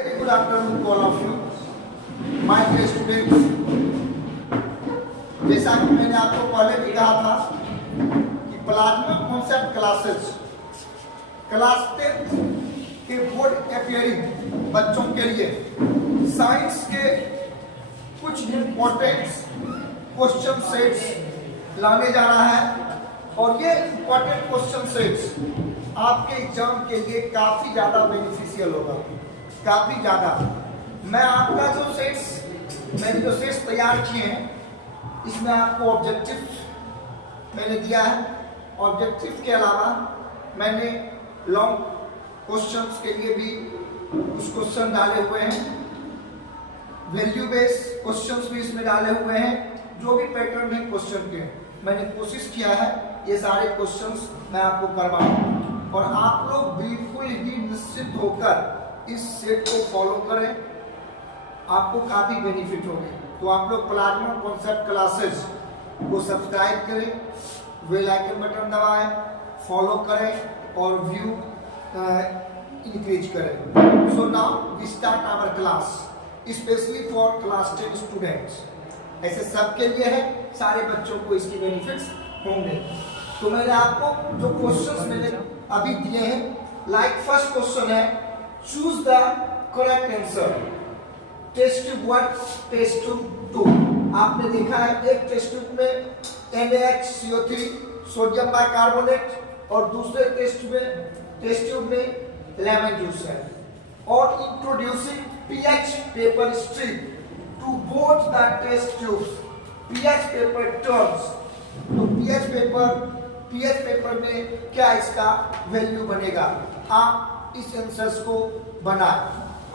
Good afternoon to all of you, my dear students। जैसा कि मैंने आपको पहले भी कहा था कि प्लाज्मा कॉन्सेप्ट क्लासेस क्लास 10 के बोर्ड अपियरिंग बच्चों के लिए साइंस के कुछ इम्पोर्टेंट क्वेश्चन सेट्स लाने जा रहा है और ये इम्पोर्टेंट क्वेश्चन सेट्स आपके एग्जाम के लिए काफी ज्यादा बेनिफिशियल होगा, काफी ज्यादा। मैं आपका मैंने जो सेट्स तैयार किए हैं इसमें आपको ऑब्जेक्टिव मैंने दिया है। ऑब्जेक्टिव के अलावा मैंने लॉन्ग क्वेश्चंस के लिए भी कुछ क्वेश्चन डाले हुए हैं, वैल्यू बेस्ड क्वेश्चंस भी इसमें डाले हुए हैं। जो भी पैटर्न है क्वेश्चन के मैंने कोशिश किया है ये सारे क्वेश्चंस मैं आपको करवाऊं और आप लोग बिल्कुल ही निश्चित होकर इस सेट को फॉलो करें, आपको काफी बेनिफिट होगी। तो आप लोग प्लाज्मा कॉन्सेप्ट क्लासेस को सब्सक्राइब करें, बेल आइकन बटन दबाएं, फॉलो करें और व्यू इंक्रीज करें। So now we start our class specially for class 10 students. ऐसे सबके लिए है, सारे बच्चों को इसकी बेनिफिट्स होंगे। तो मैंने आपको जो क्वेश्चंस मैंने अभी दिए हैं, लाइक फर्स्ट क्वेश्चन है choose the correct answer. Test tube 1, test tube 2। आपने देखा है एक टेस्ट ट्यूब में NaHCO3 सोडियम बाइकार्बोनेट और दूसरे टेस्ट ट्यूब में लेमन जूस है। और introducing pH paper strip to both the test tubes. pH paper terms, तो pH पेपर में क्या इसका वैल्यू बनेगा, आप इस आंसर्स को बनाएं।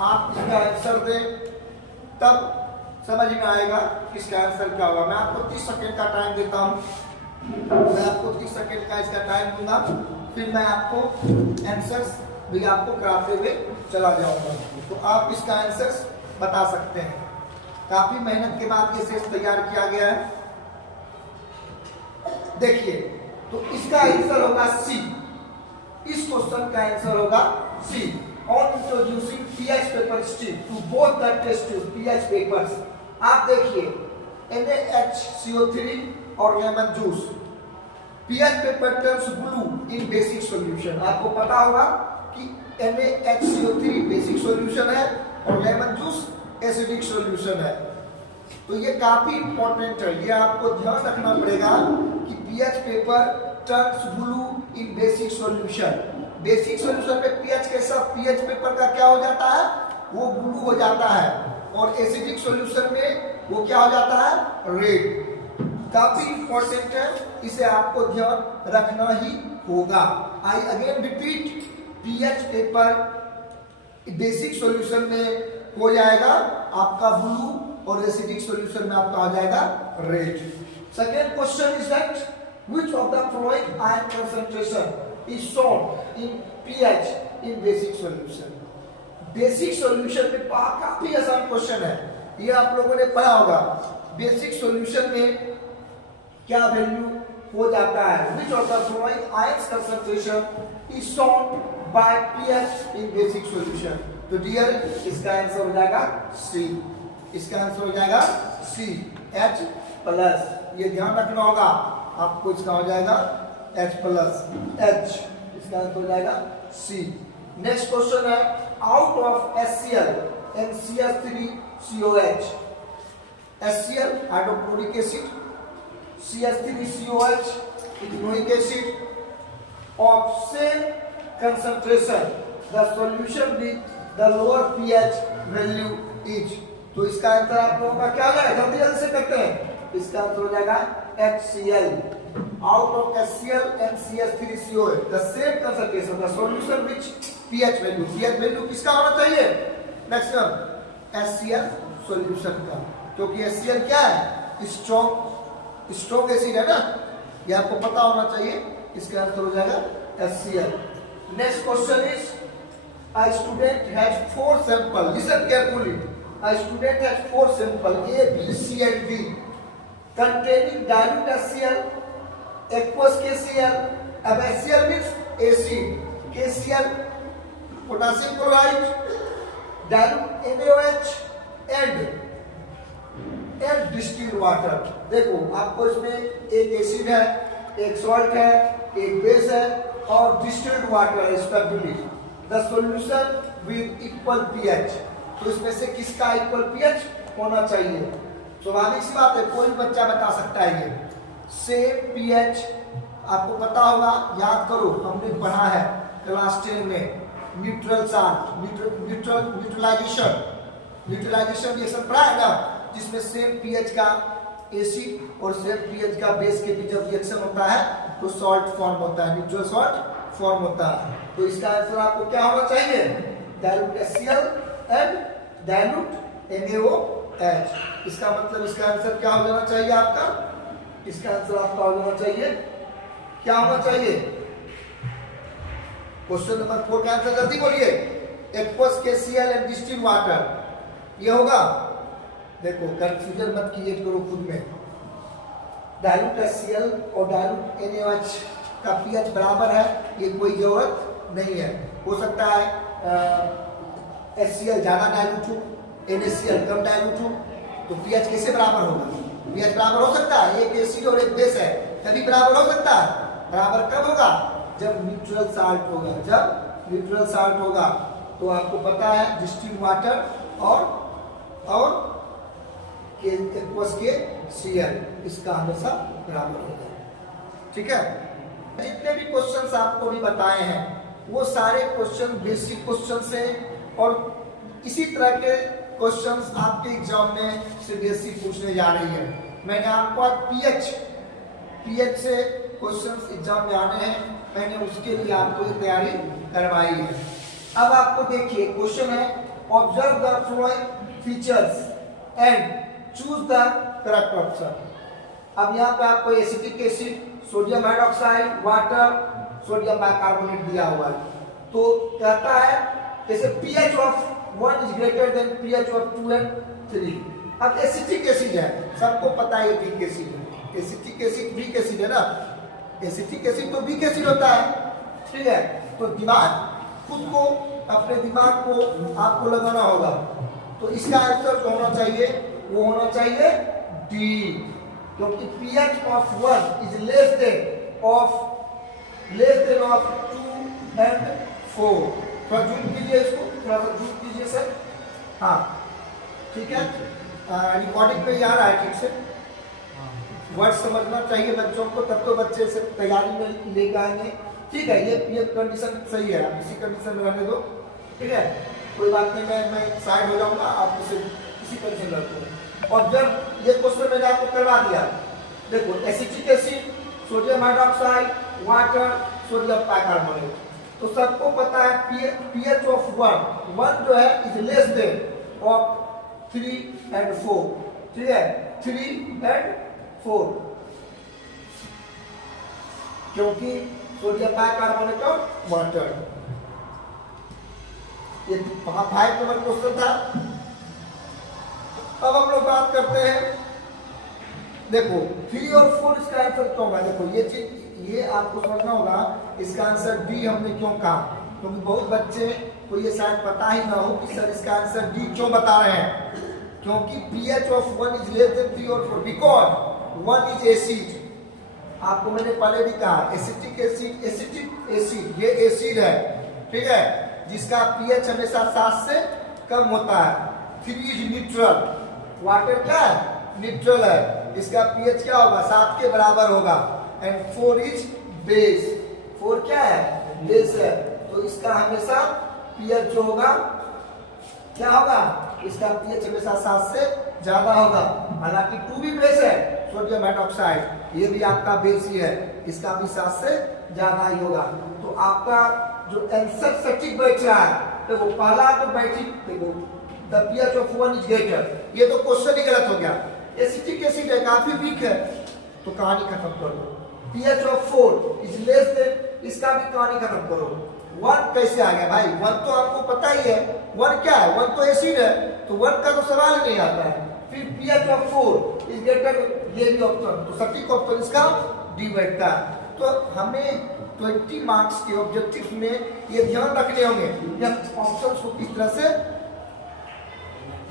आप इसका आंसर दें तब समझ में आएगा इसका आंसर क्या होगा। मैं आपको 30 सेकंड का टाइम देता हूं, मैं आपको 30 सेकंड का इसका टाइम दूंगा, फिर मैं आपको आंसर्स भी आपको कराते हुए चला जाऊंगा। तो आप इसका आंसर्स बता सकते हैं। काफी मेहनत के बाद ये सेट तैयार किया गया है। देखिए, तो इसका आंसर होगा सी। इस क्वेश्चन का आंसर होगा C. On introducing pH paper strip to both the test tube pH papers. आप देखिए NaHCO3 और lemon juice, pH paper turns blue in basic solution. आपको पता होगा कि NaHCO3 बेसिक सॉल्यूशन है और लेमन जूस एसिडिक सॉल्यूशन है। तो ये काफी इंपॉर्टेंट है, ये आपको ध्यान रखना पड़ेगा कि pH paper turns blue in basic solution. Basic solution में pH के साथ pH पेपर का क्या हो जाता है, वो ब्लू हो जाता है और एसिडिक सॉल्यूशन में वो क्या हो जाता है, रेड। काफी इंपॉर्टेंट है, इसे आपको ध्यान रखना ही होगा। I again repeat, pH paper basic solution में हो जाएगा आपका ब्लू और एसिडिक सॉल्यूशन में आपका हो जाएगा red. Second question is that which of the following ion concentration is shown in pH in basic solution. Basic solution में काफी आसान क्वेश्चन है, ये आप लोगों ने पढ़ा होगा। बेसिक सॉल्यूशन में क्या वैल्यू हो जाता है, which of the following ion concentration is shown by pH in basic solution. तो डियर इसका आंसर हो जाएगा सी। इसका आंसर हो जाएगा सी, H+। ये ध्यान रखना होगा आपको, इसका हो जाएगा H+। इसका आंसर हो जाएगा सी। नेक्स्ट क्वेश्चन है out of HCl and CH3COH। HCl hydrochloric acid, CH3COH ethanoic acid of same concentration the solution with the lower pH value is। तो इसका आंसर आप लोगों का क्या हो जाएगा, जल्दी से करते हैं। इसका आंसर हो जाएगा HCl। out of HCl and CH3COH the same concentration the solution which pH value किसका होना चाहिए, मैक्सिमम HCl सॉल्यूशन का, क्योंकि HCl क्या है, स्ट्रॉन्ग एसिड है ना, ये आपको पता होना चाहिए। इसका आंसर हो जाएगा HCl। Next question is a student has 4 samples. Listen carefully. A student has 4 samples A, B, C and D containing dilute HCl, aqueous KCl. अब HCl means acid, KCl potassium chloride, dilute NaOH and distilled water. देखो आपको इसमें एक acid है, एक salt है, एक base है और डिस्टिल्ड वाटर है respectively. The solution with equal pH, तो इसमें से किसका इक्वल पीएच होना चाहिए? स्वाभाविक सी बात है, कोई बच्चा बता सकता है ये। सेम पीएच आपको पता होगा, याद करो हमने पढ़ा है क्लास 10 में न्यूट्रल साल्ट, न्यूट्रलाइजेशन रिएक्शन पढ़ा है ना, जिसमें सेम पीएच का एसिड और सेम पीएच का बेस के बीच जब रिएक्शन होता है तो सॉल्ट फॉर्म होता है, न्यूट्रल सॉल्ट फॉर्म होता है। तो इसका आंसर आपको क्या होना चाहिए? Dilute HCl and dilute NaOH। इसका मतलब इसका आंसर क्या हो जाना चाहिए आपका? इसका आंसर आपका हो जाना चाहिए, क्या होना चाहिए? क्वेश्चन नंबर 4 का आंसर जल्दी बोलिए। Aqueous KCl and distilled water, ये होगा। देखो कंफ्यूजन मत कीजिए करो खुद में। डाइल्यूट HCl और डाइल्यूट NaOH का पीएच बराबर है, ये कोई जरूरत नहीं है। हो सकता है HCl ज्यादा डाइल्यूट हो, NaCl कम डाइल्यूट हो, तो पीएच कैसे बराबर होगा? पीएच बराबर हो सकता है, एक एसिड और एक बेस है, तभी बराबर हो सकता है। बराबर कब होगा? जब न्यूट्रल साल्ट होगा। जब न्यूट्रल साल्ट होगा तो आपको पता है डिस्टिल्ड वाटर और एक्वस KCl इसका हमेशा बराबर होगा। ठीक है, जितने भी क्वेश्चंस आपको भी बताए हैं वो सारे क्वेश्चन बेसिक क्वेश्चन से, और इसी तरह के क्वेश्चंस आपके एग्जाम में सीबीएसई पूछने जा रही है। मैंने आपको आज पीएच से क्वेश्चंस एग्जाम में आने हैं, मैंने उसके लिए आपको ये तैयारी करवाई है। अब आपको देखिए क्वेश्चन है, observe the flowing features and choose the correct option. अब यहाँ पे आपको acetic acid, sodium hydroxide, water, sodium bicarbonate दिया हुआ है। तो कहता है जैसे pH of 1 is greater than pH of 2 and 3। अब एसिटिक एसिड है, सबको पता है वीक एसिड है। एसिटिक एसिड वीक एसिड है ना, एसिटिक एसिड तो वीक एसिड होता है। ठीक है, तो दिमाग खुद को, अपने दिमाग को आपको लगाना होगा। तो इसका आंसर जो होना चाहिए वो होना चाहिए डी, क्योंकि pH of 1 is less than of 2 and 4। थोड़ा जूम कीजिए इसको, थोड़ा सा जूम कीजिए सर। हाँ ठीक है, रिकॉर्डिंग पे आ रहा है ठीक से। वर्ड समझना चाहिए बच्चों को, तब तो बच्चे से तैयारी में लेकर आएंगे। ठीक है, ये कंडीशन सही है, आप इसी कंडीशन में रहने दो। ठीक है, कोई बात नहीं, मैं साइड हो जाऊंगा, आप इसे इसी कंडीशन में रखो। और जब ये क्वेश्चन मैंने आपको करवा दिया, देखो acetic acid, sodium hydroxide, water, sodium bicarbonate, तो सबको पता है pH ऑफ 1 जो है is less than of 3 and 4। ठीक है, 3 एंड 4, क्योंकि सोडियम बाइकार्बोनेट और वाटर। ये 5 नंबर क्वेश्चन था। अब हम लोग बात करते हैं, देखो 3 और 4 इसका आंसर क्यों होगा? देखो ये चीज, ये आपको समझना होगा, इसका आंसर डी हमने क्यों कहा, क्योंकि बहुत बच्चे को ये शायद पता ही ना हो कि सर इसका आंसर डी क्यों बता रहे हैं। क्योंकि pH of 1 is less than 3 और 4, बिकॉज 1 इज एसिड। आपको मैंने पहले भी कहा एसिटिक एसिड ये एसिड है। ठीक है, जिसका pH हमेशा 7 से कम होता है। 3 इज न्यूट्रल, वाटर क्या है? न्यूट्रल है, इसका pH क्या होगा? 7 के बराबर होगा। एंड 4 इज बेस, 4 क्या है? बेस है, तो इसका हमेशा pH जो होगा क्या होगा? इसका pH हमेशा 7 से ज्यादा होगा। हालांकि 2 भी बेस है, सोडियम हाइड्रोक्साइड ये भी आपका बेस ही है, इसका भी 7 से ज्यादा ही होगा। तो आपका जो आंसर सटीक बैठ रहा है, देखो पहला तो बैठी, देखो the pH of 1 is greater, ये तो क्वेश्चन ही गलत हो गया। एसिटिक एसिड है, काफी वीक है, तो कहानी खत्म कर दो। pH of 4 is less than, इसका भी कहानी खत्म करो। 1 कैसे आ गया भाई? 1 तो आपको पता ही है, 1 क्या है? 1 तो एसिड है, तो 1 का तो सवाल ही नहीं आता है। फिर pH ऑफ 4 इज ग्रेटर, ये भी ऑप्शन, तो सटीक ऑप्शन इसका डी बैठता है। तो हमें 20 मार्क्स के ऑब्जेक्टिव में ये ध्यान रखने होंगे कि हम ऑप्शंस को किस तरह से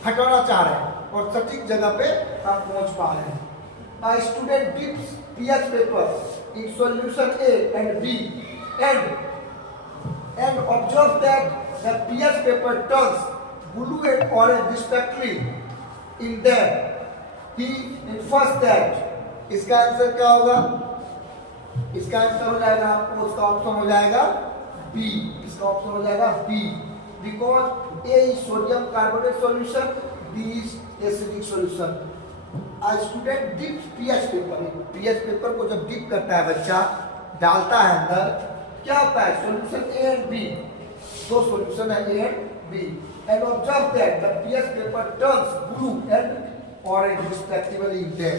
हटाना चाह रहे हैं और सटीक जगह पे हम पहुंच पा रहे हैं। A student dips pH paper in solution A and B and observes that the pH paper turns blue and orange respectively in them. He infers that इसका आंसर क्या होगा? इसका आंसर हो जाएगा आपको, उसका ऑप्शन हो जाएगा बी। इसका ऑप्शन हो जाएगा B, because A is sodium carbonate solution, B is acidic solution. A student dips pH paper, pH paper को जब डिप करता है बच्चा, डालता है अंदर, क्या होता है? सॉल्यूशन ए एंड बी, दो सॉल्यूशन है A and B, and observe that the pH paper turns blue and orange respectively in them.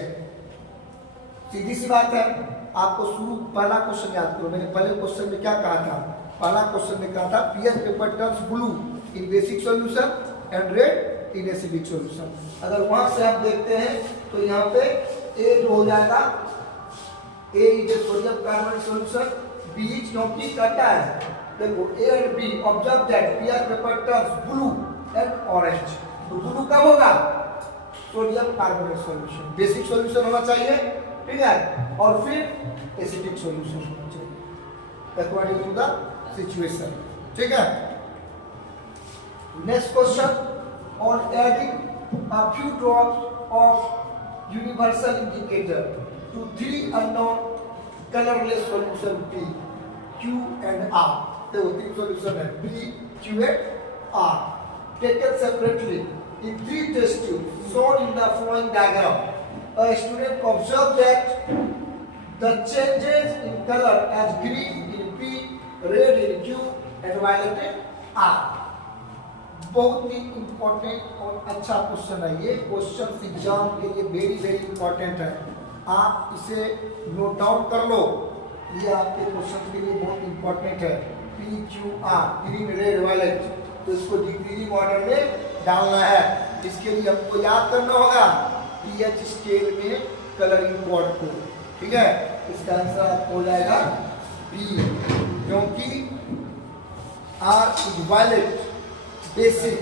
सीधी सी बात है, आपको शुरू पहला क्वेश्चन याद करो। मैंने पहले क्वेश्चन में क्या कहा था? पहला क्वेश्चन में कहा था pH paper turns blue in basic solution and red in acidic solution. अगर वहां से आप देखते हैं तो यहाँ पे ए जो हो जाएगा, A is a sodium carbonate solution, B is क्योंकि कहता है, देखो A and B observe that pH paper turns blue and orange. तो ब्लू कब होगा? Sodium carbonate solution, basic solution होना चाहिए, ठीक है, और फिर एसिडिक सॉल्यूशन होना चाहिए अकॉर्डिंग टू द सिचुएशन, ठीक है। Next question, on adding a few drops of universal indicator to three unknown colorless solution P, Q and R. देखो तीन solution है P, Q and R, taken separately in three test tubes shown in the following diagram. A student observed that the changes in color as green in P, red in Q and violet in R. बहुत ही important और अच्छा question है ये। Question exam के लिए very very important है, आप इसे नोट डाउन कर लो, ये आपके क्वेश्चन के लिए बहुत इंपॉर्टेंट है। P Q R, green red violet, तो इसको डिक्रीजिंग ऑर्डर में डालना है। इसके लिए हमको याद करना होगा पीएच स्केल में कलरिंग कोड को, ठीक है। इसका आंसर आपको हो जाएगा बी, क्योंकि R is violet basic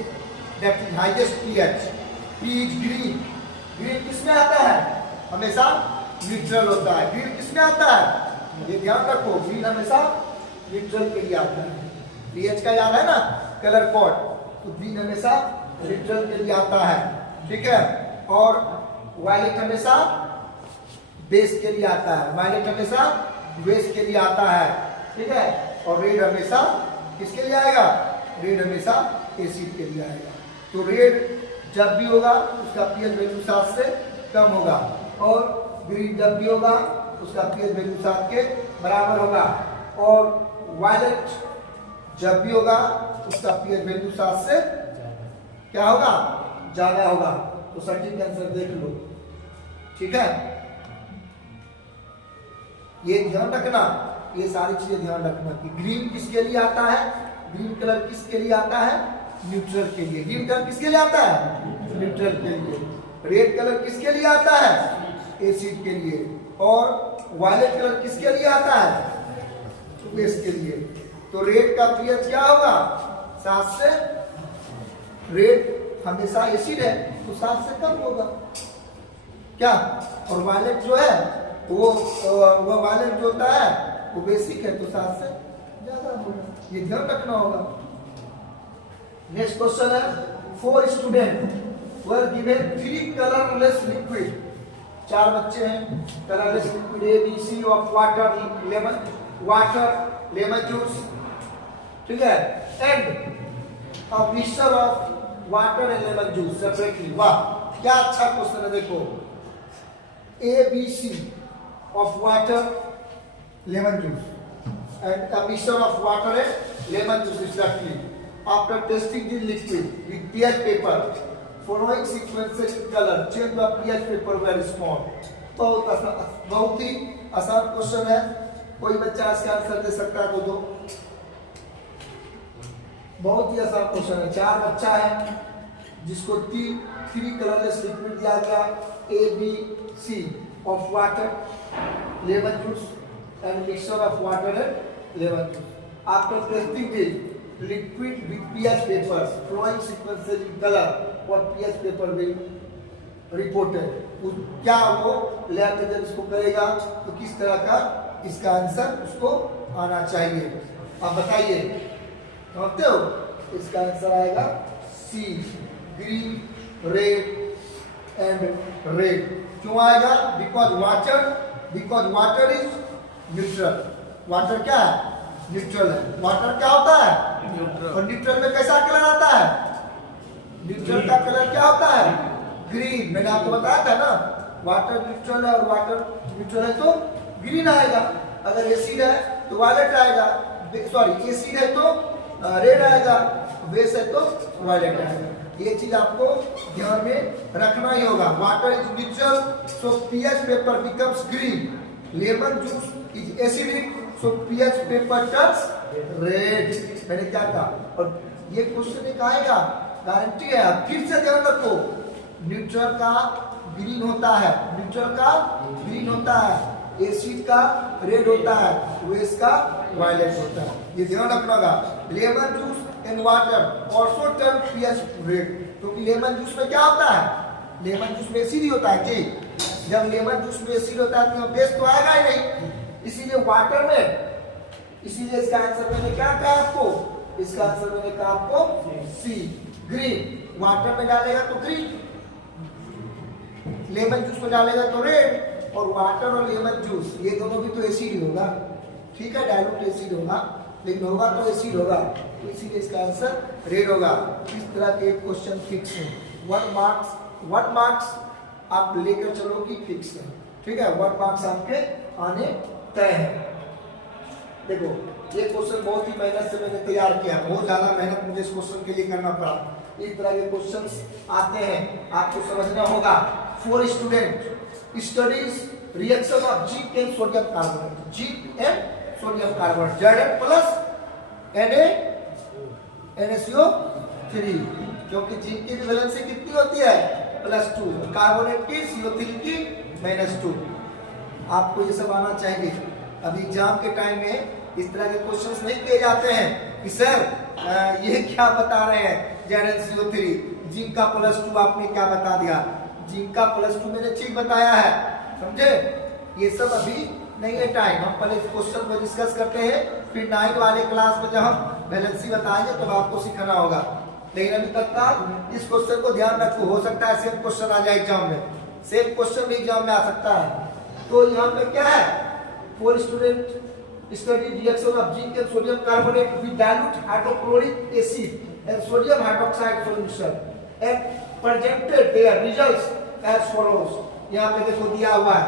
that is highest pH, P is green, green किसमें आता है? हमेशा न्यूट्रल होता है। ग्रीन किसमें आता है? ये ध्यान रखो, ग्रीन हमेशा न्यूट्रल के लिए आता है। पीएच का याद है ना कलर कोड, तो ग्रीन हमेशा न्यूट्रल के लिए आता है, ठीक है। और वायलेट हमेशा बेस के लिए आता है, वायलेट हमेशा बेस के लिए आता है, ठीक है। और रेड हमेशा किसके लिए आएगा? रेड हमेशा एसिड के लिए आएगा। तो रेड जब भी होगा उसका पीएच वैल्यू 7 से कम होगा, और ग्रीन जब भी होगा उसका पीएच वैल्यू 7 के बराबर होगा, और वायलेट जब भी होगा उसका पीएच वैल्यू 7 से क्या होगा? ज्यादा होगा। तो सटीक आंसर देख लो, ठीक है। ये ध्यान रखना, ये सारी चीजें ध्यान रखना कि ग्रीन किसके लिए आता है, ग्रीन कलर किसके लिए आता है? न्यूट्रल के लिए। ग्रीन कलर किसके लिए आता है? न्यूट्रल के लिए। रेड कलर किसके लिए आता है? एसिड के लिए। और वायलेट कलर किसके लिए आता है? बेस के लिए। तो रेड का पीएच क्या होगा? 7 से, रेड हमेशा एसिड है तो 7 से कम होगा क्या। और वायलेट जो है वो वायलेट जो होता है वो बेसिक है तो 7 से ज्यादा होगा, ये ध्यान रखना होगा। नेक्स्ट क्वेश्चन है, 4 student were given 3 colourless liquid. 4 बच्चे हैं, colourless liquid A B C of water lemon juice, ठीक है, and a mixture of water and lemon juice separately. वाह क्या अच्छा क्वेश्चन है। देखो A B C of water lemon juice and a mixture of water and lemon juice respectively. After testing the liquid with pH paper, following sequences in color, change the pH paper were respond. बहुत ही आसान question है, कोई बच्चा इसका answer दे सकता है तो दो। बहुत ही आसान क्वेश्चन है। 4 बच्चा है जिसको 3 कलरलेस लिक्विड दिया गया, A B C of water lemon juice and mixture of water and lemon juice. After testing this liquid with pH papers flowing sequentially in color, what pH paper will reported. क्या वो lab में जब इसको करेगा तो किस तरह का इसका आंसर उसको आना चाहिए, आप बताइए, समझते हो? इसका आंसर आएगा सी, ग्रीन, रेड एंड रेड। क्यों आएगा? Because water is neutral. Water क्या है? न्यूट्रल है। वाटर क्या होता है? और न्यूट्रल में कैसा कलर आता है? न्यूट्रल का कलर क्या होता है? ग्रीन। मैंने आपको बताया था ना, वाटर न्यूट्रल है और वाटर न्यूट्रल है तो ग्रीन आएगा। अगर एसिड है तो वायलेट आएगा, सॉरी एसिड है तो रेड आएगा, बेस है तो वायलेट आएगा। ये चीज आपको ध्यान में रखना ही होगा। Water is neutral so pH paper becomes green, lemon juice is acidic so pH paper turns red. मैंने क्या कहा? और ये क्वेश्चन एक आएगा, गारंटी है। फिर से ध्यान रखो, न्यूट्रल का ग्रीन होता है, न्यूट्रल का ग्रीन होता है, एसिड का रेड होता है, बेस का वायलेट होता है। ये ध्यान रखना होगा। Lemon juice and water also turn pH red, क्योंकि लेमन जूस में क्या होता है? लेमन जूस में एसिड ही होता है जी। जब लेमन जूस में एसिड होता है तो बेस तो आएगा ही नहीं, इसीलिए वाटर में, इसीलिए इसका आंसर मैंने क्या कहा आपको? इसका आंसर मैंने कहा आपको सी, ग्रीन। वाटर में डालेगा तो ग्रीन, लेमन जूस में डालेगा तो रेड, और वाटर और लेमन जूस ये दोनों भी तो एसिड ही होगा, ठीक है, डाइल्यूट एसिड होगा, लेकिन होगा तो एसिड होगा, तो इसीलिए इसका आंसर रेड होगा। इस तरह के क्वेश्चन फिक्स है। 1 मार्क्स आप लेकर चलो कि फिक्स है, ठीक है, 1 मार्क्स आपके आने तय है। देखो ये क्वेश्चन बहुत ही मेहनत से मैंने तैयार किया, बहुत ज्यादा मेहनत मुझे इस क्वेश्चन के लिए करना पड़ा। इस तरह के क्वेश्चंस आते हैं, आपको समझना होगा। For student studies reaction of zinc and sodium carbonate, zinc and sodium carbonate, Zn plus NaCO3, क्योंकि जिंक की वैलेंसी कितनी होती है? +2, कार्बोनेट की CO3 की -2। आपको ये सब आना चाहिए। अभी एग्जाम के टाइम में इस तरह के क्वेश्चंस नहीं किए जाते हैं कि सर ये क्या बता रहे हैं, ZnCO3, जिंक का +2 आपने क्या बता दिया? जिंक का +2 मैंने ठीक बताया है, समझे? ये सब अभी नहीं है टाइम, हम पहले इस क्वेश्चन को डिस्कस करते हैं, फिर 9 वाले क्लास में जब हम वैलेंसी बताएंगे तब आपको सीखना होगा। लेकिन अभी तक का इस क्वेश्चन को ध्यान रखो, हो सकता है सेम क्वेश्चन आ जाए एग्जाम में, सेम क्वेश्चन भी एग्जाम में आ सकता है। तो यहाँ पे क्या है? For student study reaction of zinc and sodium carbonate with dilute hydrochloric acid and sodium hydroxide solution and presented their results as follows। यहाँ पे देखो दिया हुआ है,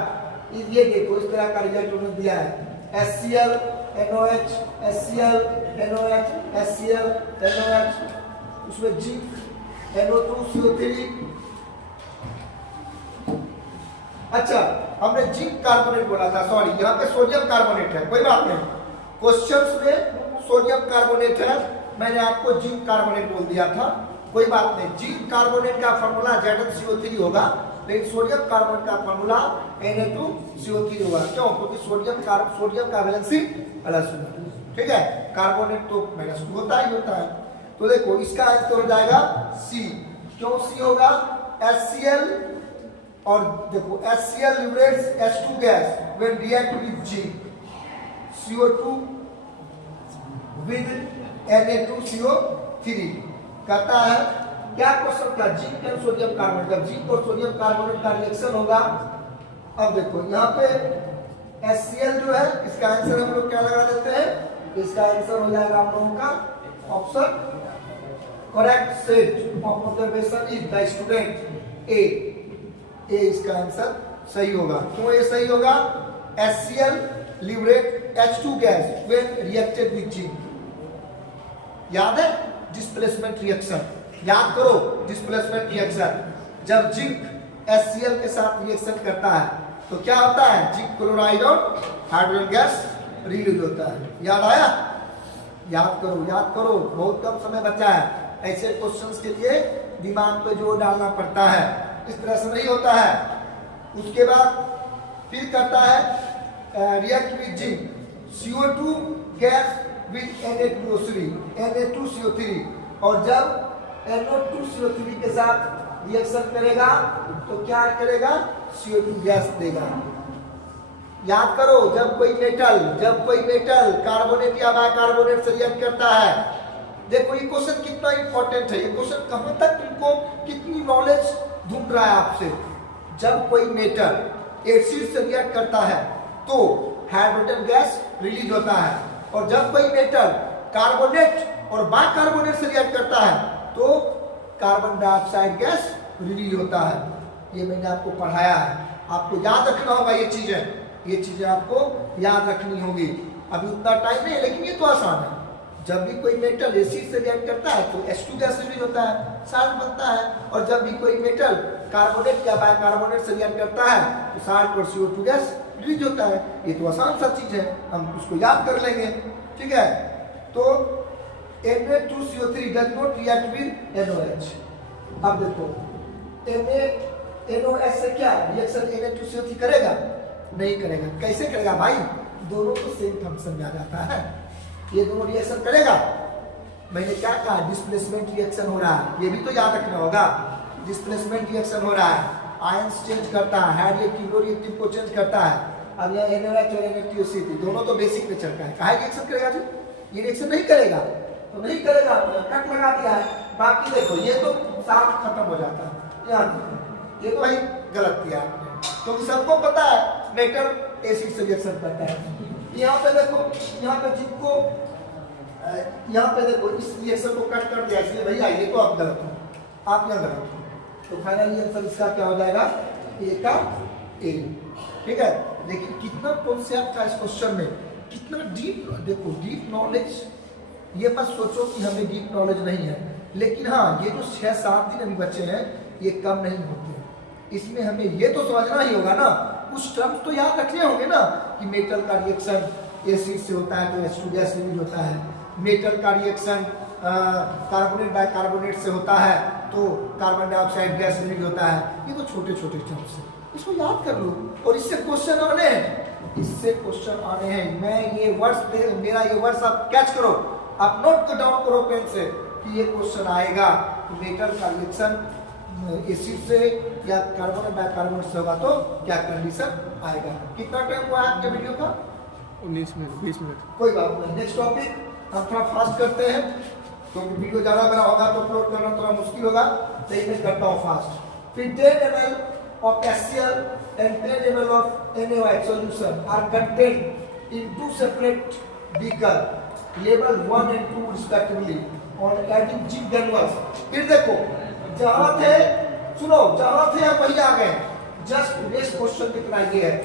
ये देखो इस तरह का रिजल्ट उन्होंने दिया है। HCl NOH HCl NOH HCl NOH, उसमें जिंक NO2 CO3। अच्छा, हमने जिंक कार्बोनेट बोला था, सॉरी यहाँ पे सोडियम कार्बोनेट है, कोई बात नहीं। क्वेश्चंस में सोडियम कार्बोनेट है, मैंने आपको जिंक कार्बोनेट बोल दिया था, कोई बात नहीं। जिंक कार्बोनेट का फॉर्मूला ZnCO3 होगा, लेकिन सोडियम कार्बोनेट का फॉर्मूला Na2CO3 होगा। क्यों? क्योंकि सोडियम का वैलेंसी प्लस होगा, ठीक है, कार्बोनेट तो -2 होता ही होता है। तो देखो इसका आंसर हो जाएगा सी। क्यों सी होगा? HCl, और देखो HCl liberates H2 gas when react with zinc, CO2 with Na2CO3। कहता है क्या क्वेश्चन था? जिंक एंड सोडियम कार्बोनेट, जब जिंक और सोडियम कार्बोनेट का रिएक्शन होगा। अब देखो यहाँ पे HCl जो है, इसका आंसर हम लोग क्या लगा देते हैं? इसका आंसर हो जाएगा हम लोगों का option correct set of observation is the student A. A इसका आंसर सही होगा। क्यों ये सही होगा? HCl liberate H2 gas when reacted with zinc। याद है डिस्प्लेसमेंट रिएक्शन, याद करो डिस्प्लेसमेंट रिएक्शन। जब जिंक HCl के साथ रिएक्शन करता है तो क्या होता है? जिंक क्लोराइड और हाइड्रोजन गैस रिलीज होता है। याद आया? याद करो, बहुत कम समय बचा है। ऐसे क्वेश्चंस के लिए दिमाग पे जोर डालना पड़ता है, इस तरह से नहीं होता है। उसके बाद फिर करता है react with zinc, CO2 gas with Na2CO3 Na2CO3 और जब NO2CO3 के साथ रिएक्शन करेगा तो क्या करेगा, CO2 गैस देगा। याद करो, जब कोई मेटल कार्बोनेट या बाइकार्बोनेट से रिएक्ट करता है, देखो ये क्वेश्चन कितना इंपॉर्टेंट है, ये क्वेश्चन कहां तक तुमको कितनी नॉलेज ढूंढ रहा है आपसे। जब कोई मेटल एसिड से रिएक्ट करता है तो हाइड्रोजन गैस रिलीज होता है, और जब कोई मेटल कार्बोनेट और बाइकार्बोनेट से रिएक्ट करता है तो कार्बन डाइऑक्साइड गैस रिलीज होता है। ये मैंने आपको पढ़ाया है, आपको याद रखना होगा ये चीजें आपको याद रखनी होगी। अभी उतना टाइम नहीं है, लेकिन ये तो आसान है। जब भी कोई मेटल एसिड से रिएक्ट करता है तो H2 गैस रिलीज होता है, साल्ट बनता है, और जब भी कोई मेटल कार्बोनेट या बाइकार्बोनेट से रिएक्ट करता है तो साल्ट और CO2 गैस रिलीज होता है। ये तो आसान सा चीज है, हम उसको याद कर लेंगे, ठीक है। तो Na2CO3 does not react with NOH। अब देखो NOH से क्या रिएक्शन Na2CO3 करेगा, नहीं करेगा। कैसे करेगा भाई, दोनों तो सेम फंक्शन में आ जाता है, ये दोनों रिएक्शन करेगा। मैंने क्या कहा, डिस्प्लेसमेंट रिएक्शन हो रहा है, ये भी तो याद रखना होगा। डिस्प्लेसमेंट रिएक्शन हो रहा है, आयंस चेंज करता है, हाई रिएक्टिव लो रिएक्टिव को चेंज करता है। अब यह NOH और Na2CO3 दोनों तो बेसिक नेचर का है, काहे रिएक्शन करेगा जी, ये रिएक्शन नहीं करेगा तो नहीं करेगा, कट लगा दिया है। बाकी देखो ये तो साफ खत्म हो जाता है, यहाँ ये तो भाई गलत किया आपने, क्योंकि सबको पता है मेटल एसिड से रिएक्शन करता है। यहाँ पे देखो, यहाँ पे जिनको यहाँ पे देखो इस रिएक्शन को कट कर दिया, इसलिए भैया ये तो आप गलत हो, आप यहाँ गलत हो। तो फाइनली आंसर इसका क्या हो जाएगा, ए का ए, ठीक है। लेकिन कितना कॉन्सेप्ट था इस क्वेश्चन में, कितना डीप, देखो डीप नॉलेज। ये मत सोचो कि हमें डीप नॉलेज नहीं है, लेकिन हाँ ये जो 6-7 दिन अभी बचे हैं ये कम नहीं होते। इसमें हमें ये तो समझना ही होगा ना, कुछ टर्म्स तो याद रखने होंगे ना, कि मेटल का रिएक्शन एसिड से होता है तो H2 गैस रिलीज होता है, मेटल का रिएक्शन कार्बोनेट बाइकार्बोनेट से होता है तो कार्बन डाइऑक्साइड गैस रिलीज होता है। ये तो छोटे छोटे टर्म्स हैं, इसको याद कर लो। और इससे क्वेश्चन आने हैं, इससे क्वेश्चन आने हैं। मैं ये वर्ड्स, मेरा ये वर्ड्स आप कैच करो, आप नोट को डाउन करो पेन से कि ये क्वेश्चन आएगा कि मेटल का रिएक्शन एसिड से या कार्बन बाइकार्बोनेट से होगा तो क्या कंडीशन आएगा। कितना टाइम हुआ आपके वीडियो का, 19 मिनट 20 मिनट, कोई बात नहीं। नेक्स्ट टॉपिक हम थोड़ा फास्ट करते हैं, क्योंकि तो वीडियो ज्यादा बड़ा होगा तो अपलोड करना थोड़ा मुश्किल होगा, तो मैं करता हूँ फास्ट। फिर 10 ml of HCl and 10 ml of NaOH solution are contained in 2 separate beaker labeled 1 and 2 respectively on adding zinc granules। फिर देखो जहां थे, सुनो जहां थे हम वही आ गए, जस्ट नेक्स्ट क्वेश्चन कितना ये है,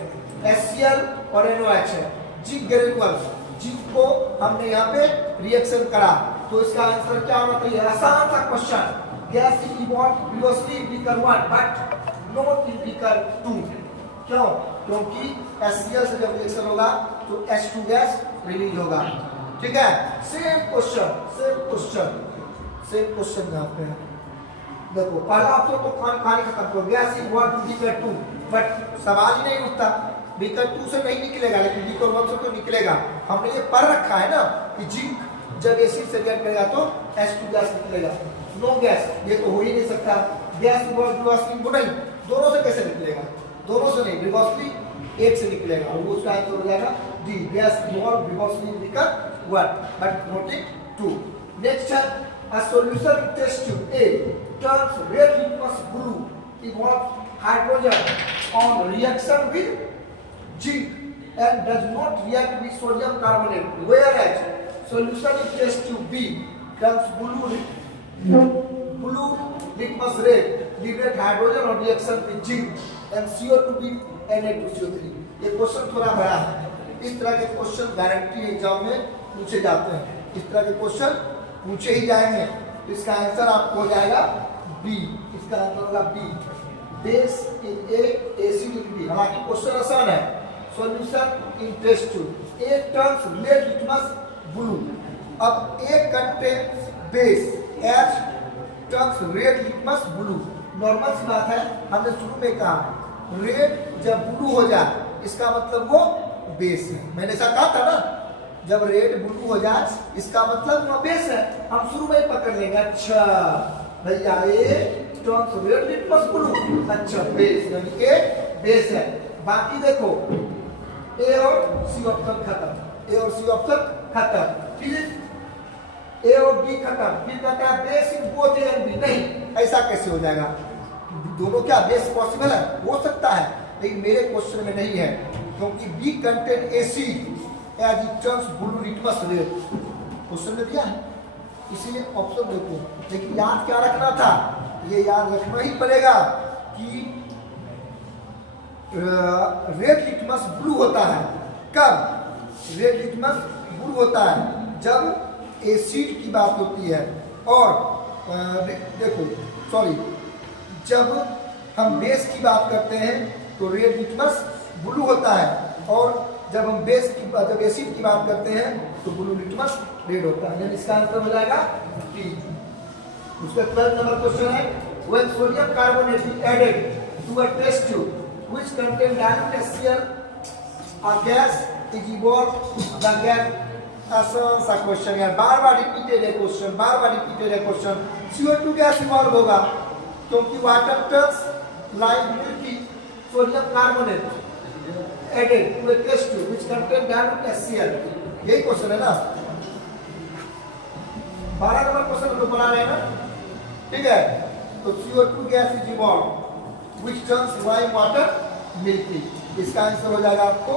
HCl और NaOH है, जिंक ग्रेनुअल्स, जिंक को हमने यहाँ पे रिएक्शन करा तो इसका आंसर क्या होना चाहिए, आसान सा question. Gas is evolve velocity beaker 1 but not in beaker 2। क्यों, क्योंकि HCl से जब रिएक्शन होगा तो H2 गैस रिलीज होगा, ठीक है। सेम क्वेश्चन यहाँ पे देखो, पहला ऑप्शन तो खाने खत्म करो, gas is evolve in beaker 2, but सवाल ही नहीं उठता, बीकर 2 से नहीं निकलेगा, लेकिन बीकर 1 से तो निकलेगा। हमने ये पढ़ रखा है ना कि जिंक जब एसिड से रिएक्ट करेगा तो H2 गैस निकलेगा। नो गैस, ये तो हो ही नहीं सकता। गैस इवॉल्व वेलोसिटी नहीं, दोनों से कैसे निकलेगा, दोनों से नहीं, वेलोसिटी एक से निकलेगा, और वो उसका आंसर हो जाएगा D, gas evolve velocity beaker 1 but not in 2। Next है, a solution in test tube A turns red litmus blue evolve hydrogen on reaction with zinc and does not react with sodium carbonate, whereas solution in test tube B turns blue litmus red liberate hydrogen on reaction with zinc and CO2 with Na2CO3। ये question थोड़ा बड़ा है, इस तरह के question guarantee exam में पूछे जाते हैं, इस तरह के क्वेश्चन पूछे ही जाएंगे। तो इसका आंसर आपको हो जाएगा बी, इसका आंसर होगा B, base in A acid in B. हालांकि क्वेश्चन आसान है। Solution in test tube A turns red litmus blue, अब A contains base, H turns red litmus blue. Normal सी बात है, हमने शुरू में कहा रेड जब ब्लू हो जाए इसका मतलब वो बेस है, मैंने ऐसा कहा था ना, जब रेड ब्लू हो जाए इसका मतलब वह बेस है, हम शुरू में ही पकड़ लेंगे। अच्छा भैया ये टर्म्स रेड लिटमस ब्लू, अच्छा बेस यानी कि बेस है। बाकी देखो ए और सी ऑप्शन खत्म, ए और सी ऑप्शन खत्म, फिर ए और बी खत्म, फिर कहता है base in both A and B. नहीं, ऐसा कैसे हो जाएगा? दोनों क्या बेस पॉसिबल है? हो सकता है, लेकिन मेरे क्वेश्चन में नहीं है, क्योंकि B contain acid as it turns blue litmus red question में दिया है, इसीलिए ऑप्शन देखो। लेकिन याद क्या रखना था? ये याद रखना ही पड़ेगा कि रेड लिटमस ब्लू होता है। कब रेड लिटमस ब्लू होता है? जब एसिड की बात होती है। और देखो सॉरी, जब हम बेस की बात करते हैं तो रेड लिटमस ब्लू होता है, और जब हम जब एसिड की बात करते हैं तो ब्लू लिटमस रेड होता है। यानी इसका आंसर हो जाएगा टी। उसका 12 नंबर क्वेश्चन है, when sodium carbonate is added to a test tube which contain dilute HCl, a gas is evolved, the gas आसान सा क्वेश्चन है, बार बार रिपीटेड है क्वेश्चन, बार बार रिपीटेड है क्वेश्चन। CO2 गैस इवॉल्व होगा क्योंकि water turns like milky sodium carbonate added to a test tube which contain dilute HCl। यही क्वेश्चन है ना, 12 नंबर क्वेश्चन तो बना रहे हैं ना, ठीक है। तो CO2 gas is evolve which turns like water milky, इसका आंसर हो जाएगा आपको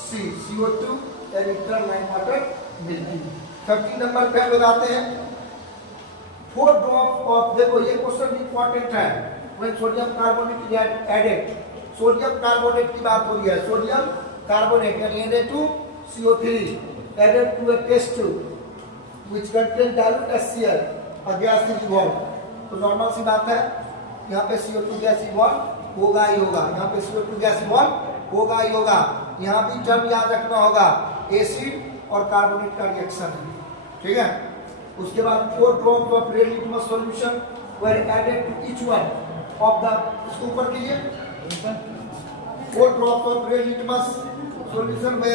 C, CO2 and it turn like water milky. 13 number पे लोग आते हैं, 4 ड्रॉप ऑफ, देखो ये क्वेश्चन इंपॉर्टेंट है, when sodium carbonate is added, sodium carbonate की बात हो रही है, सोडियम कार्बोनेट यानी Na2CO3 added to a test tube which contain dilute HCl, a gas is evolve. तो नॉर्मल सी बात है, यहाँ पे CO2 गैस इवॉल्व होगा ही होगा, यहाँ पे CO2 गैस इवॉल्व होगा ही होगा। यहाँ भी टर्म याद रखना होगा, एसिड और कार्बोनेट का रिएक्शन है, ठीक है। उसके बाद 4 drops of red litmus solution were added to each one of the, इसको ऊपर कीजिए, 4 drops of red litmus solution were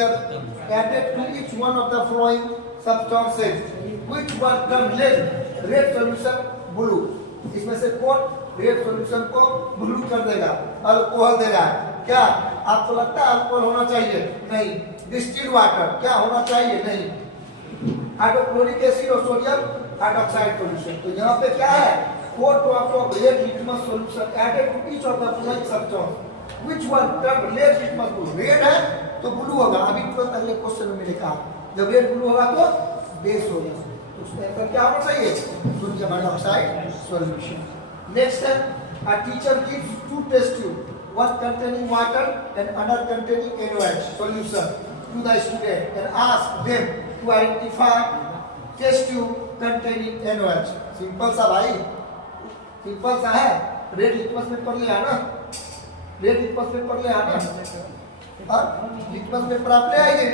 added to each one of the following substances which were turn red solution blue. इसमें से कौन red solution को blue कर देगा? Alcohol देगा। क्या आपको लगता है अल्कोहल होना चाहिए? नहीं। डिस्टिल्ड वाटर क्या होना चाहिए? नहीं। हाइड्रोक्लोरिक एसिड और सोडियम हाइड्रोक्साइड सॉल्यूशन। तो यहाँ पे क्या है? 4 drops of red litmus solution added to each of the following substance which one turn red litmus blue. Red है तो ब्लू होगा, अभी तुरंत अगले क्वेश्चन में मैंने कहा जब रेड ब्लू होगा तो बेस होगा, तो उसमें आंसर क्या होना चाहिए? Sodium hydroxide solution. नेक्स्ट है, a teacher gives 2 test tubes, one containing water and another containing NaOH solution to the student and ask them to identify test tube containing NaOH। Simple सा भाई, simple सा है। Red litmus paper ले आना, red litmus paper ले आना, और litmus paper आप ले आइए।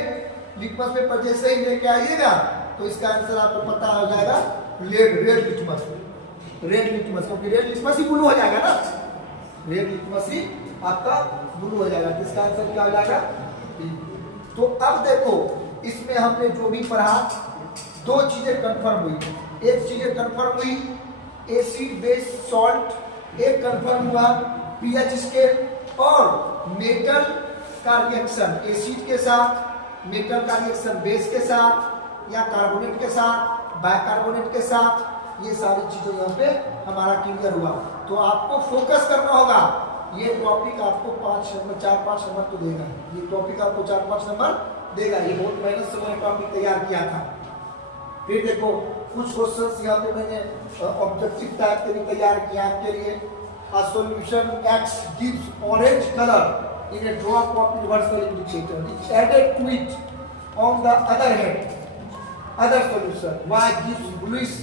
लिटमस पेपर जैसे ही लेके आइएगा तो इसका आंसर आपको पता हो जाएगा, रेड लिटमस, रेड लिटमस, क्योंकि रेड लिटमस ही ब्लू हो जाएगा ना, रेड लिटमस ही आपका ब्लू हो जाएगा। इसका आंसर क्या हो जाएगा? तो अब देखो इसमें हमने जो भी पढ़ा, 2 चीजें कंफर्म हुई। एक चीजें कंफर्म हुई एसिड बेस सॉल्ट, एक कंफर्म हुआ पीएच स्केल और मेटल का रिएक्शन एसिड के साथ, मेटल का रिएक्शन बेस के साथ या कार्बोनेट के साथ, बाइकार्बोनेट के साथ, ये सारी चीजें यहाँ पे हमारा क्लियर हुआ। तो आपको फोकस करना होगा, ये टॉपिक आपको 5 नंबर 4-5 नंबर तो देगा, ये टॉपिक आपको 4-5 नंबर देगा। ये बहुत मेहनत से मैंने टॉपिक तैयार किया था। फिर देखो कुछ क्वेश्चंस यहाँ पे मैंने ऑब्जेक्टिव टाइप के भी तैयार किया आपके लिए। A solution X gives orange color in a drop of universal indicator which added to it on the other hand other solution Y gives bluish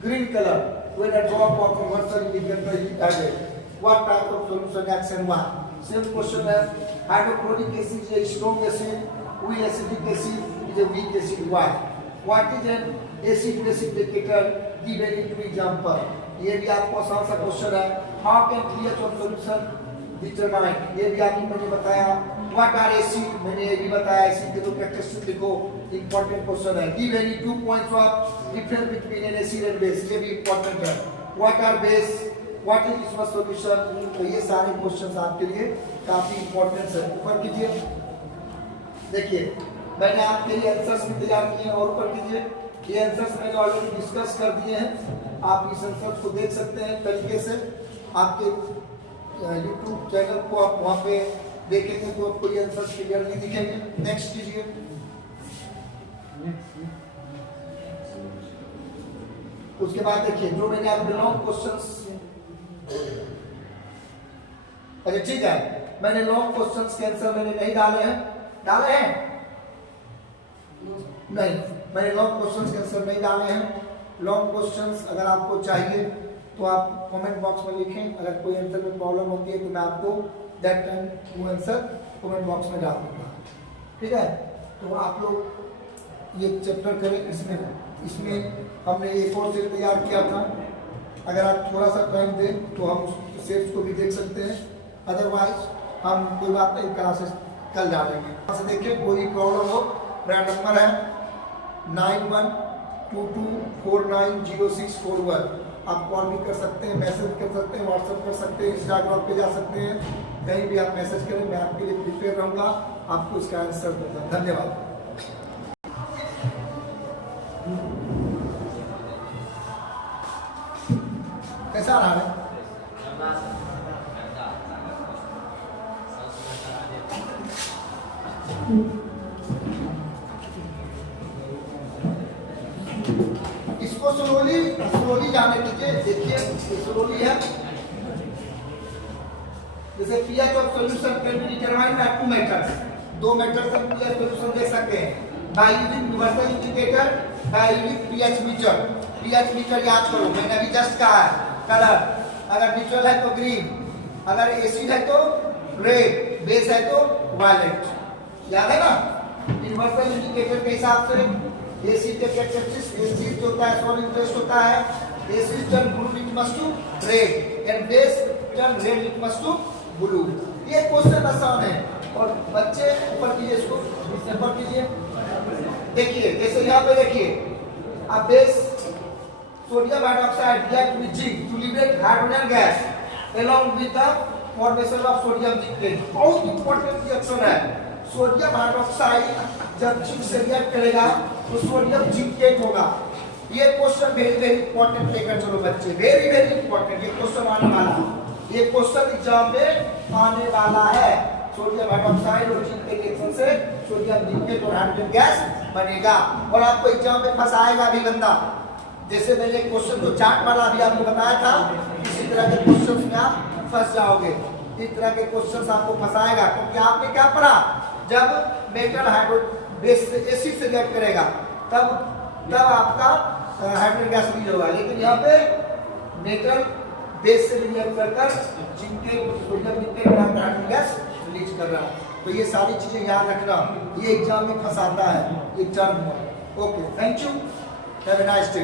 green color when a drop of universal indicator is added. What type of solution X and Y? Same question है, hydrochloric acid is a strong acid, weak acidic acid is a weak acid. Why? What is an acid base indicator? Give an example. ये भी आपको आसान सा question है। How can pH of solution determine? ये भी आपको मैंने बताया। What are acid? मैंने ये भी बताया, एसिड के दो कैरेक्टरिस्टिक लिखो। इंपॉर्टेंट क्वेश्चन है। Give any 2 points of difference between an acid and base, ये भी इंपॉर्टेंट है। What are base, what is इसका सॉल्यूशन, तो ये सारे क्वेश्चंस आपके लिए काफी इंपॉर्टेंट है। ऊपर कीजिए, देखिए मैंने आपके लिए आंसर्स भी तैयार किए हैं, और ऊपर कीजिए, ये आंसर्स मैंने ऑलरेडी डिस्कस कर दिए हैं। आप इस आंसर्स को देख सकते हैं तरीके से, आपके YouTube चैनल को आप वहां पे देखेंगे तो आपको ये आंसर्स क्लियरली दिखेंगे। नेक्स्ट कीजिए, उसके बाद देखिए जो मैंने आपके लॉन्ग क्वेश्चंस, अच्छा ठीक है, मैंने लॉन्ग क्वेश्चंस के आंसर मैंने नहीं डाले हैं, डाले हैं नहीं, मैंने लॉन्ग क्वेश्चंस के आंसर नहीं डाले हैं। लॉन्ग क्वेश्चंस अगर आपको चाहिए तो आप कमेंट बॉक्स में लिखें, अगर कोई आंसर में प्रॉब्लम होती है तो मैं आपको दैट टाइम वो आंसर कमेंट बॉक्स में डाल दूंगा, ठीक है। तो आप लोग ये चैप्टर करें, इसमें हमने एक और सेट तैयार किया था, अगर आप थोड़ा सा टाइम दें तो हम उस सेट्स को भी देख सकते हैं, अदरवाइज हम कोई बात नहीं क्लासेस कल डालेंगे। यहाँ से देखिए कोई प्रॉब्लम हो, मेरा नंबर है 9122490641, आप कॉल भी कर सकते हैं, मैसेज कर सकते हैं, व्हाट्सएप कर सकते हैं, इंस्टाग्राम पे जा सकते हैं, कहीं भी आप मैसेज करें, मैं आपके लिए प्रिपेयर रहूँगा, आपको इसका आंसर दूंगा। धन्यवाद। कैसा रहा है? इसको स्लोली जाने दीजिए, देखिए स्लोली है। जैसे pH of solution can be determined by 2 methods, 2 method से pH सॉल्यूशन देख सकते हैं, by using universal indicator, by using pH meter. pH meter याद करो, मैंने अभी जस्ट कहा है, कलर, अगर न्यूट्रल है तो ग्रीन, अगर एसिड है तो रेड, बेस है तो वायलेट, याद है ना। यूनिवर्सल इंडिकेटर के हिसाब से एसिड के कैरेक्टरिस्टिक्स, एसिड जो होता है सॉल्ट इंटरेस्ट होता है, acid turn blue litmus to red and base turn red litmus to blue. ये क्वेश्चन आसान है, और बच्चे ऊपर कीजिए, इसको ऊपर कीजिए, देखिए जैसे यहाँ पे देखिए, अब base sodium hydroxide react with zinc to liberate hydrogen gas along with the formation of sodium zincate. बहुत इंपॉर्टेंट रिएक्शन है। सोडियम हाइड्रोक्साइड जब जिंक से रिएक्ट करेगा तो सोडियम जिंकेट होगा। ये क्वेश्चन वेरी वेरी इंपॉर्टेंट लेकर चलो बच्चे, वेरी वेरी इंपॉर्टेंट, ये क्वेश्चन आने वाला है, ये क्वेश्चन एग्जाम में आने वाला है। सोडियम हाइड्रोक्साइड और जिंक के रिएक्शन से सोडियम जिंकेट और हाइड्रोजन गैस बनेगा, और आपको एग्जाम में फंसाएगा भी बंदा। जैसे मैंने क्वेश्चन जो चार्ट वाला अभी आपको बताया था, इसी तरह के क्वेश्चन में आप फंस जाओगे, इस तरह के क्वेश्चन आपको फंसाएगा, क्योंकि आपने क्या पढ़ा, जब मेटल हाइड्रो बेस से एसिड से रिएक्ट करेगा तब आपका हाइड्रोजन गैस रिलीज होगा, लेकिन यहाँ पे मेटल बेस से रिएक्ट कर sodium zincate hydrogen gas release कर रहा है। तो ये सारी चीजें याद रखना, ये एग्जाम में फंसाता है ये term. Okay, thank you, have a nice day.